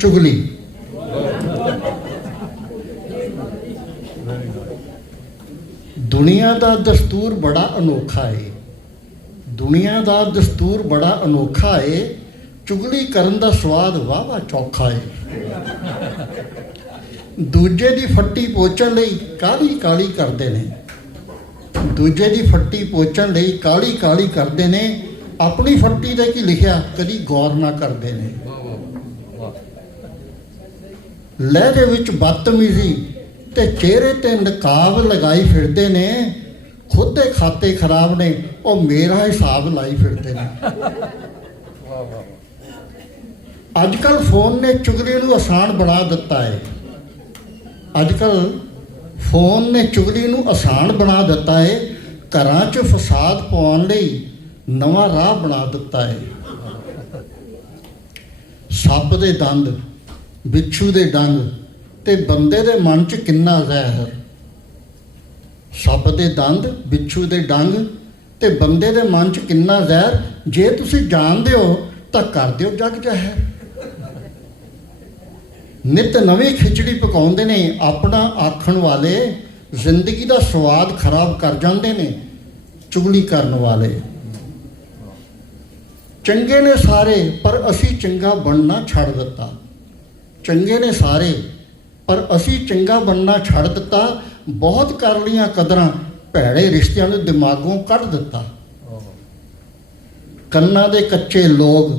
ਚੁਗਲੀ। ਦੁਨੀਆ ਦਾ ਦਸਤੂਰ ਬੜਾ ਅਨੋਖਾ ਏ। ਦੁਨੀਆ ਦਾ ਦਸਤੂਰ ਬੜਾ ਅਨੋਖਾ ਏ। ਚੁਗਲੀ ਕਰਨ ਦਾ ਸਵਾਦ ਵਾਵਾ ਚੌਖਾ ਏ। ਦੂਜੇ ਦੀ ਫੱਟੀ ਪੋਚਣ ਲਈ ਕਾਲੀ ਕਾਲੀ ਕਰਦੇ ਨੇ। ਦੂਜੇ ਦੀ ਫੱਟੀ ਪੋਚਣ ਲਈ ਕਾਲੀ ਕਾਲੀ ਕਰਦੇ ਨੇ। ਆਪਣੀ ਫੱਟੀ ਤੇ ਕੀ ਲਿਖਿਆ? ਕਦੀ ਗੌਰ ਨਾ ਕਰਦੇ ਨੇ। ਲਹਿਰੇ ਵਿੱਚ ਬਦਤਮੀਜ਼ੀ ਤੇ ਚਿਹਰੇ ਤੇ ਨਕਾਬ ਲਗਾਈ ਫਿਰਦੇ ਨੇ, ਖੁਦ ਦੇ ਖਾਤੇ ਖਰਾਬ ਨੇ, ਉਹ ਮੇਰਾ ਹਿਸਾਬ ਲਾਈ ਫਿਰਦੇ ਨੇ। ਅੱਜ ਕੱਲ ਫੋਨ ਨੇ ਚੁਗਲੀ ਨੂੰ ਆਸਾਨ ਬਣਾ ਦਿੱਤਾ ਹੈ। ਅੱਜ ਕੱਲ ਫੋਨ ਨੇ ਚੁਗਲੀ ਨੂੰ ਆਸਾਨ ਬਣਾ ਦਿੱਤਾ ਹੈ। ਘਰਾਂ 'ਚ ਫਸਾਦ ਪਾਉਣ ਲਈ ਨਵਾਂ ਰਾਹ ਬਣਾ ਦਿੱਤਾ ਹੈ। ਸੱਪ ਦੇ ਦੰਦ ਬਿੱਛੂ ਦੇ ਡੰਗ ਤੇ ਬੰਦੇ ਦੇ ਮਨ 'ਚ ਕਿੰਨਾ ਜ਼ਹਿਰ? ਸੱਪ ਦੇ ਦੰਦ, ਬਿੱਛੂ ਦੇ ਡੰਗ ਤੇ ਬੰਦੇ ਦੇ ਮਨ 'ਚ ਕਿੰਨਾ ਜ਼ਹਿਰ? ਜੇ ਤੁਸੀਂ ਜਾਣਦੇ ਹੋ, ਤਾਂ ਕਰ ਦਿਓ ਜਗ ਜ਼ਹਿਰ। ਨਿਤ ਨਵੀਂ ਖਿਚੜੀ ਪਕਾਉਂਦੇ ਨੇ, ਆਪਣਾ ਆਖਣ ਵਾਲੇ ਜ਼ਿੰਦਗੀ ਦਾ ਸਵਾਦ ਖਰਾਬ ਕਰ ਜਾਂਦੇ ਨੇ, ਚੁਗਲੀ ਕਰਨ ਵਾਲੇ। ਚੰਗੇ ਨੇ ਸਾਰੇ, ਪਰ ਅਸੀਂ ਚੰਗਾ ਬਣਨਾ ਛੱਡ ਦਿੱਤਾ। ਚੰਗੇ ਨੇ ਸਾਰੇ, ਪਰ ਅਸੀਂ ਚੰਗਾ ਬਣਨਾ ਛੱਡ ਦਿੱਤਾ, ਬਹੁਤ ਕਰ ਲੀਆਂ ਕਦਰਾਂ, ਭੈੜੇ ਰਿਸ਼ਤਿਆਂ ਨੂੰ ਦਿਮਾਗੋਂ ਕੱਢ ਦਿੱਤਾ। ਕੰਨਾਂ ਦੇ ਕੱਚੇ ਲੋਕ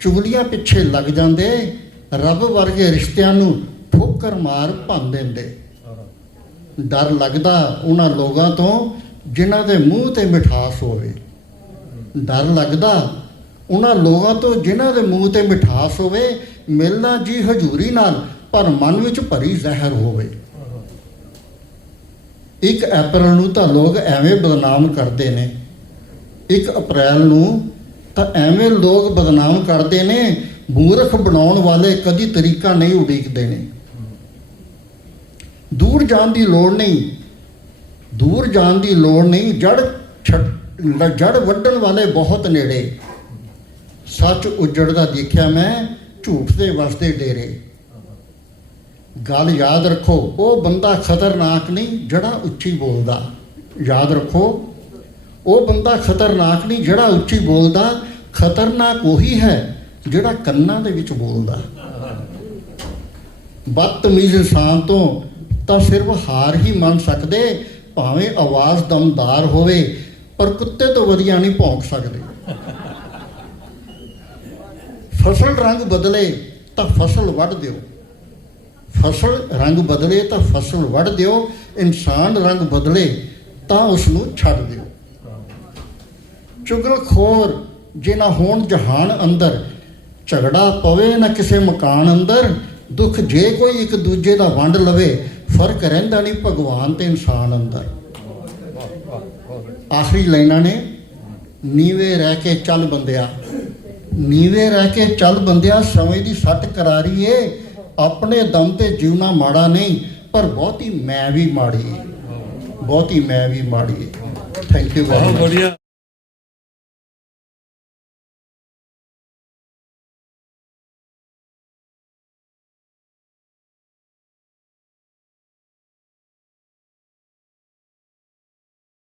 ਚੁਗਲੀਆਂ ਪਿੱਛੇ ਲੱਗ ਜਾਂਦੇ, ਰੱਬ ਵਰਗੇ ਰਿਸ਼ਤਿਆਂ ਨੂੰ ਠੋਕਰ ਮਾਰ ਭੰਨ ਦਿੰਦੇ। ਡਰ ਲੱਗਦਾ ਉਹਨਾਂ ਲੋਕਾਂ ਤੋਂ ਜਿਨ੍ਹਾਂ ਦੇ ਮੂੰਹ ਤੇ ਮਿਠਾਸ ਹੋਵੇ। ਡਰ ਲੱਗਦਾ ਉਹਨਾਂ ਲੋਕਾਂ ਤੋਂ ਜਿਨ੍ਹਾਂ ਦੇ ਮੂੰਹ ਤੇ ਮਿਠਾਸ ਹੋਵੇ, ਮਿਲਣਾ ਜੀ ਹਜ਼ੂਰੀ ਨਾਲ, ਪਰ ਮਨ ਵਿੱਚ ਭਰੀ ਜ਼ਹਿਰ ਹੋਵੇ। ਇੱਕ ਅਪ੍ਰੈਲ ਨੂੰ ਤਾਂ ਲੋਕ ਐਵੇਂ ਬਦਨਾਮ ਕਰਦੇ ਨੇ। ਇੱਕ ਅਪ੍ਰੈਲ ਨੂੰ ਤਾਂ ਐਵੇਂ ਲੋਕ ਬਦਨਾਮ ਕਰਦੇ ਨੇ, ਮੂਰਖ ਬਣਾਉਣ ਵਾਲੇ ਕਦੀ ਤਰੀਕਾ ਨਹੀਂ ਉਡੀਕਦੇ ਨੇ। ਦੂਰ ਜਾਣ ਦੀ ਲੋੜ ਨਹੀਂ। ਦੂਰ ਜਾਣ ਦੀ ਲੋੜ ਨਹੀਂ। ਜੜ ਛੱਡ- ਜੜ ਵੱਢਣ ਵਾਲੇ ਬਹੁਤ ਨੇੜੇ। ਸੱਚ ਉਜੜਦਾ ਦੇਖਿਆ ਮੈਂ, ਝੂਠ ਦੇ ਵਸਦੇ ਡੇਰੇ। ਗੱਲ ਯਾਦ ਰੱਖੋ, ਉਹ ਬੰਦਾ ਖਤਰਨਾਕ ਨਹੀਂ ਜਿਹੜਾ ਉੱਚੀ ਬੋਲਦਾ। ਯਾਦ ਰੱਖੋ, ਉਹ ਬੰਦਾ ਖਤਰਨਾਕ ਨਹੀਂ ਜਿਹੜਾ ਉੱਚੀ ਬੋਲਦਾ, ਖਤਰਨਾਕ ਉਹੀ ਹੈ ਜਿਹੜਾ ਕੰਨਾਂ ਦੇ ਵਿੱਚ ਬੋਲਦਾ। ਬਦਤਮੀਜ਼ ਇਨਸਾਨ ਤੋਂ ਤਾਂ ਸਿਰਫ ਹਾਰ ਹੀ ਮੰਨ ਸਕਦੇ, ਭਾਵੇਂ ਆਵਾਜ਼ ਦਮਦਾਰ ਹੋਵੇ, ਪਰ ਕੁੱਤੇ ਤੋਂ ਵਧੀਆ ਨਹੀਂ ਭੌਂਕ ਸਕਦੇ। ਫਸਲ ਰੰਗ ਬਦਲੇ ਤਾਂ ਫਸਲ ਵੱਢ ਦਿਓ। ਫਸਲ ਰੰਗ ਬਦਲੇ ਤਾਂ ਫਸਲ ਵੱਢ ਦਿਓ। ਇਨਸਾਨ ਰੰਗ ਬਦਲੇ ਤਾਂ ਉਸ ਨੂੰ ਛੱਡ ਦਿਓ। ਚੁਗਲਖੋਰ ਜੇ ਨਾ ਹੋਣ ਜਹਾਨ ਅੰਦਰ, ਝਗੜਾ ਪਵੇ ਨਾ ਕਿਸੇ ਮਕਾਨ ਅੰਦਰ, ਦੁੱਖ ਜੇ ਕੋਈ ਇੱਕ ਦੂਜੇ ਦਾ ਵੰਡ ਲਵੇ, ਫ਼ਰਕ ਰਹਿੰਦਾ ਨਹੀਂ ਭਗਵਾਨ ਤੇ ਇਨਸਾਨ ਅੰਦਰ। ਆਖਰੀ ਲਾਈਨਾਂ ਨੇ, ਨੀਵੇਂ ਰਹਿ ਕੇ ਚੱਲ ਬੰਦਿਆ। ਨੀਵੇਂ ਰਹਿ ਕੇ ਚੱਲ ਬੰਦਿਆ ਸਮੇਂ ਦੀ ਸੱਟ ਕਰਾਰੀ ਏ। ਆਪਣੇ ਦਮ ਤੇ ਜਿਉਣਾ ਮਾੜਾ ਨਹੀਂ ਪਰ ਬਹੁਤੀ ਮੈਂ ਵੀ ਮਾੜੀ ਬਹੁਤੀ ਮੈਂ ਵੀ ਮਾੜੀ ਥੈਂਕ ਯੂ ਬਹੁਤ ਵਧੀਆ।